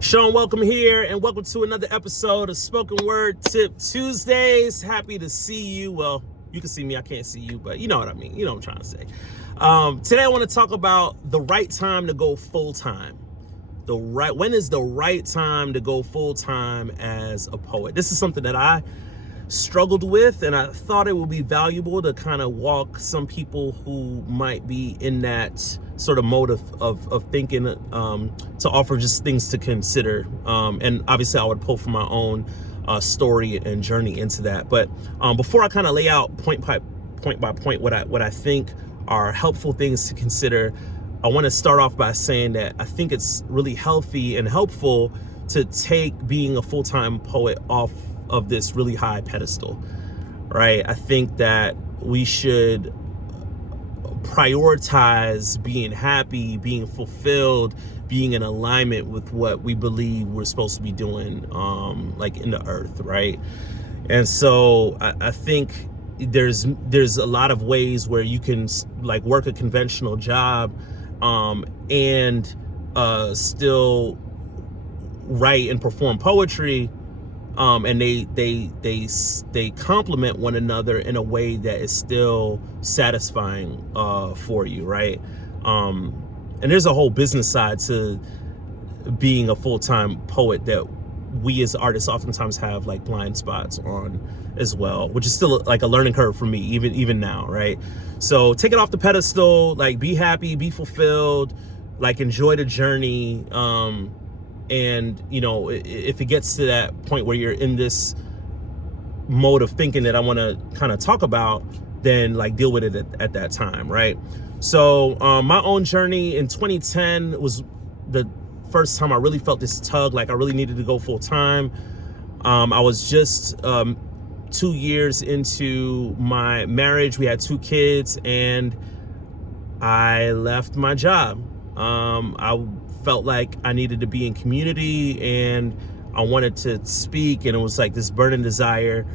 Sean, welcome here, and welcome to another episode of Spoken Word Tip Tuesdays. Happy to see you. Well, you can see me, I can't see you, but you know what I mean. You know what I'm trying to say. Today I want to talk about the right time to go full-time. When is the right time to go full-time as a poet? This is something that I struggled with, and I thought it would be valuable to kind of walk some people who might be in that sort of mode of thinking, to offer just things to consider. And obviously I would pull from my own story and journey into that. But before I kind of lay out point by point what I think are helpful things to consider, I want to start off by saying that I think it's really healthy and helpful to take being a full-time poet off of this really high pedestal, right? I think that we should prioritize being happy, being fulfilled, being in alignment with what we believe we're supposed to be doing, like in the earth, right? And so I think there's a lot of ways where you can like work a conventional job and still write and perform poetry, and they complement one another in a way that is still satisfying for you, right? And there's a whole business side to being a full-time poet that we as artists oftentimes have like blind spots on as well, which is still like a learning curve for me even now, right? So take it off the pedestal, like be happy, be fulfilled, like enjoy the journey. And you know, if it gets to that point where you're in this mode of thinking that I want to kind of talk about, then like deal with it at that time, right? So my own journey in 2010 was the first time I really felt this tug, like I really needed to go full time. I was just 2 years into my marriage. We had 2 kids, and I left my job. I felt like I needed to be in community, and I wanted to speak, and it was like this burning desire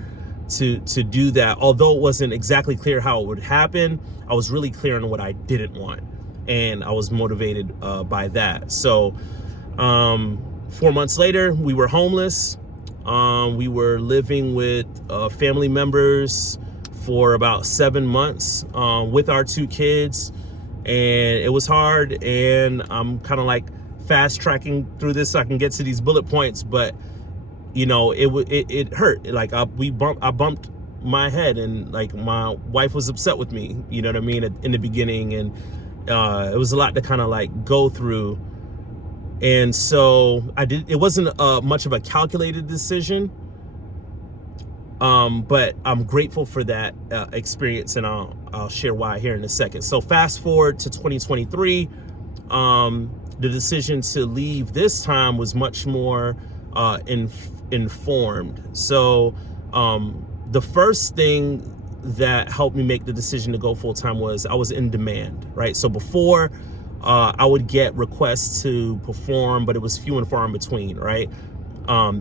to do that. Although it wasn't exactly clear how it would happen, I was really clear on what I didn't want, and I was motivated by that. So 4 months later, we were homeless. We were living with family members for about 7 months with our 2 kids, and it was hard, and I'm kind of like fast tracking through this so I can get to these bullet points, but you know, it hurt. Like I bumped my head, and like my wife was upset with me, you know what I mean, in the beginning, and it was a lot to kind of like go through. And so it wasn't much of a calculated decision, but I'm grateful for that experience, and I'll share why here in a second. So fast forward to 2023, the decision to leave this time was much more informed. So the first thing that helped me make the decision to go full-time was I was in demand, right? So before, I would get requests to perform, but it was few and far in between, right?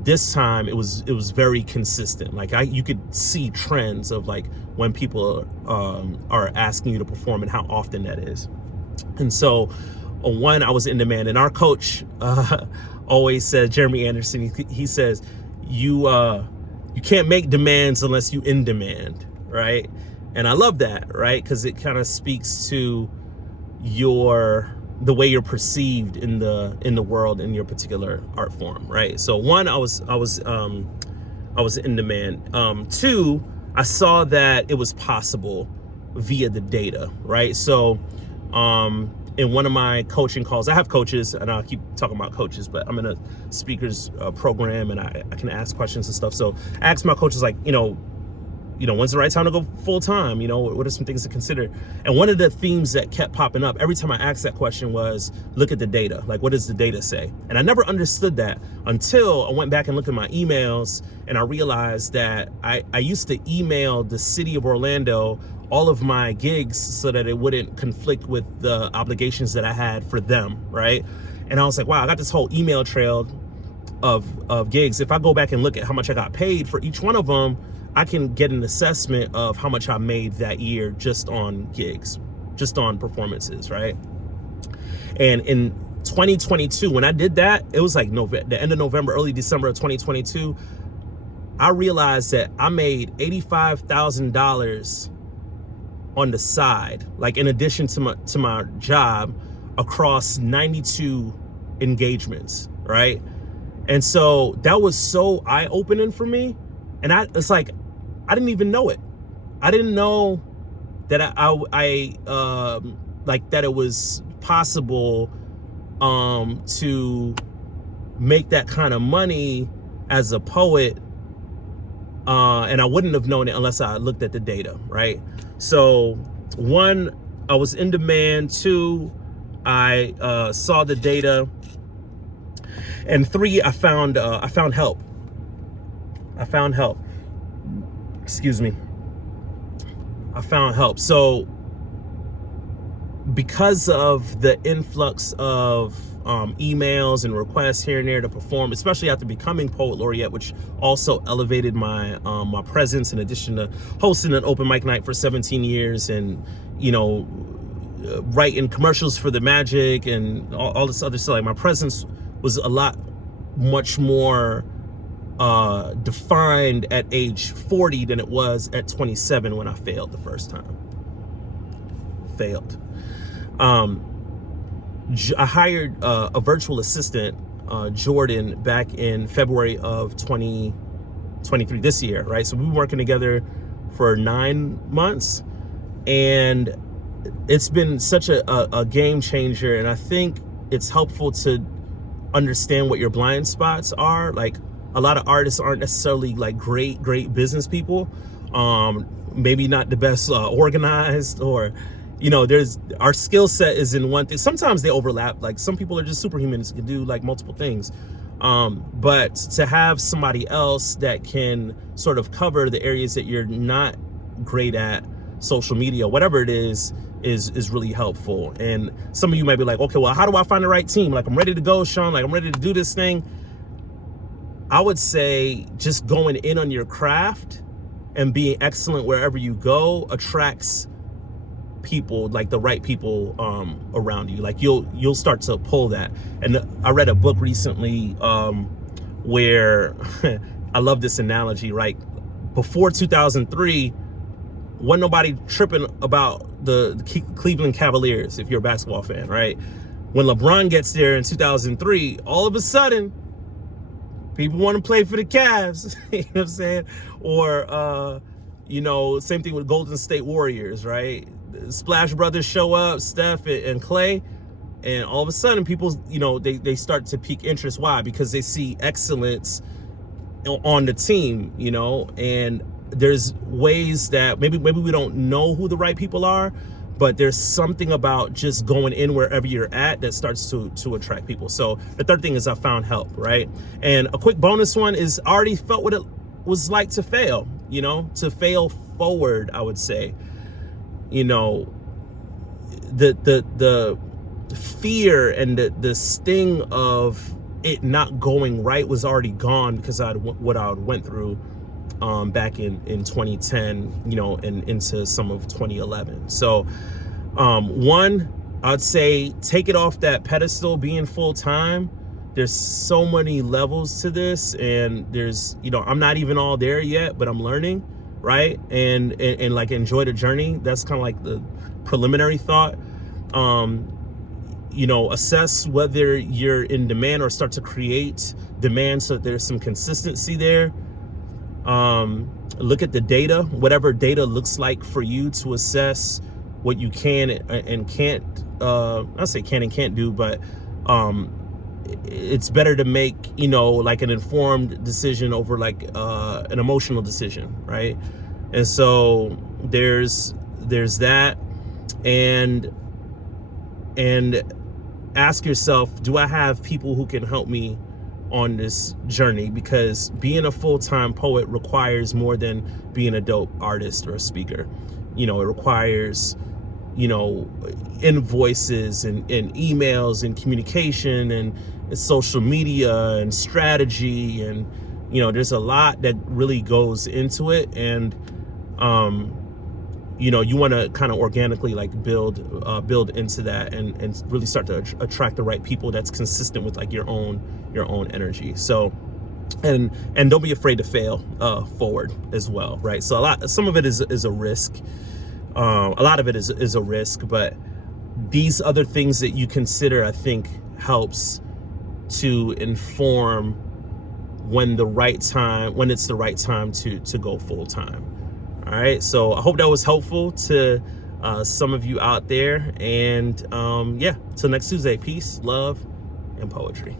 This time it was very consistent. Like you could see trends of like when people are asking you to perform and how often that is. And so one, I was in demand, and our coach always said, Jeremy Anderson, he says, you can't make demands unless you in demand, right? And I love that, right? Because it kind of speaks to the way you're perceived in the world in your particular art form, right? So one, I was in demand. Two, I saw that it was possible via the data, right? So in one of my coaching calls, I have coaches, and I'll keep talking about coaches, but I'm in a speakers program, and I can ask questions and stuff. So I asked my coaches, like, you know, when's the right time to go full time? You know, what are some things to consider? And one of the themes that kept popping up every time I asked that question was, look at the data. Like, what does the data say? And I never understood that until I went back and looked at my emails, and I realized that I used to email the city of Orlando all of my gigs so that it wouldn't conflict with the obligations that I had for them, right? And I was like, wow, I got this whole email trail of gigs. If I go back and look at how much I got paid for each one of them, I can get an assessment of how much I made that year just on gigs, just on performances, right? And in 2022, when I did that, it was like the end of November, early December of 2022. I realized that I made $85,000 on the side, like in addition to my job, across 92 engagements, right? And so that was so eye-opening for me. And it's like, I didn't even know it. I didn't know that like that it was possible to make that kind of money as a poet. And I wouldn't have known it unless I looked at the data, right? So 1, I was in demand. 2, I saw the data. And 3, I found help. I found help. Excuse me. I found help. So because of the influx of emails and requests here and there to perform, especially after becoming Poet Laureate, which also elevated my my presence, in addition to hosting an open mic night for 17 years and, you know, writing commercials for the Magic and all this other stuff. Like, my presence was much more defined at age 40 than it was at 27 when I failed the first time. I hired a virtual assistant, Jordan, back in February of 2023, this year, right? So we've been working together for 9 months, and it's been such a game changer. And I think it's helpful to understand what your blind spots are. Like, a lot of artists aren't necessarily like great business people, maybe not the best organized, or, you know, our skill set is in one thing. Sometimes they overlap. Like, some people are just superhumans who can do like multiple things. But to have somebody else that can sort of cover the areas that you're not great at, social media, whatever it is really helpful. And some of you might be like, okay, well, how do I find the right team? Like, I'm ready to go, Sean. Like, I'm ready to do this thing. I would say just going in on your craft and being excellent wherever you go attracts people, like the right people around you. Like, you'll start to pull that. And I read a book recently where I love this analogy, right? Before 2003, wasn't nobody tripping about the Cleveland Cavaliers, if you're a basketball fan, right? When LeBron gets there in 2003, all of a sudden, people want to play for the Cavs. You know what I'm saying? Or, you know, same thing with Golden State Warriors, right? Splash Brothers show up, Steph and Clay, and all of a sudden people, you know, they start to pique interest. Why? Because they see excellence on the team, you know. And there's ways that maybe we don't know who the right people are, but there's something about just going in wherever you're at that starts to attract people. So the third thing is I found help, right? And a quick bonus one is I already felt what it was like to fail, you know, to fail forward, I would say. You know, the fear and the sting of it not going right was already gone because what I went through back in 2010, you know, and into some of 2011. So one, I'd say take it off that pedestal, being full time. There's so many levels to this, and there's, you know, I'm not even all there yet, but I'm learning, right? And like, enjoy the journey. That's kind of like the preliminary thought. You know, assess whether you're in demand or start to create demand so that there's some consistency there. Look at the data, whatever data looks like for you, to assess what you can and can't, I say can and can't do, but it's better to make, you know, like an informed decision over like an emotional decision, right? And so there's that, and ask yourself, do I have people who can help me on this journey? Because being a full-time poet requires more than being a dope artist or a speaker. You know, it requires, you know, invoices and emails and communication and social media and strategy, and, you know, there's a lot that really goes into it. And you want to kind of organically like build into that, and really start to attract the right people that's consistent with like your own energy. So and don't be afraid to fail forward as well, right? So some of it is a risk, a lot of it is a risk, but these other things that you consider, I think, helps to inform when it's the right time to go full time. All right, so I hope that was helpful to some of you out there, and yeah, till next Tuesday, peace, love, and poetry.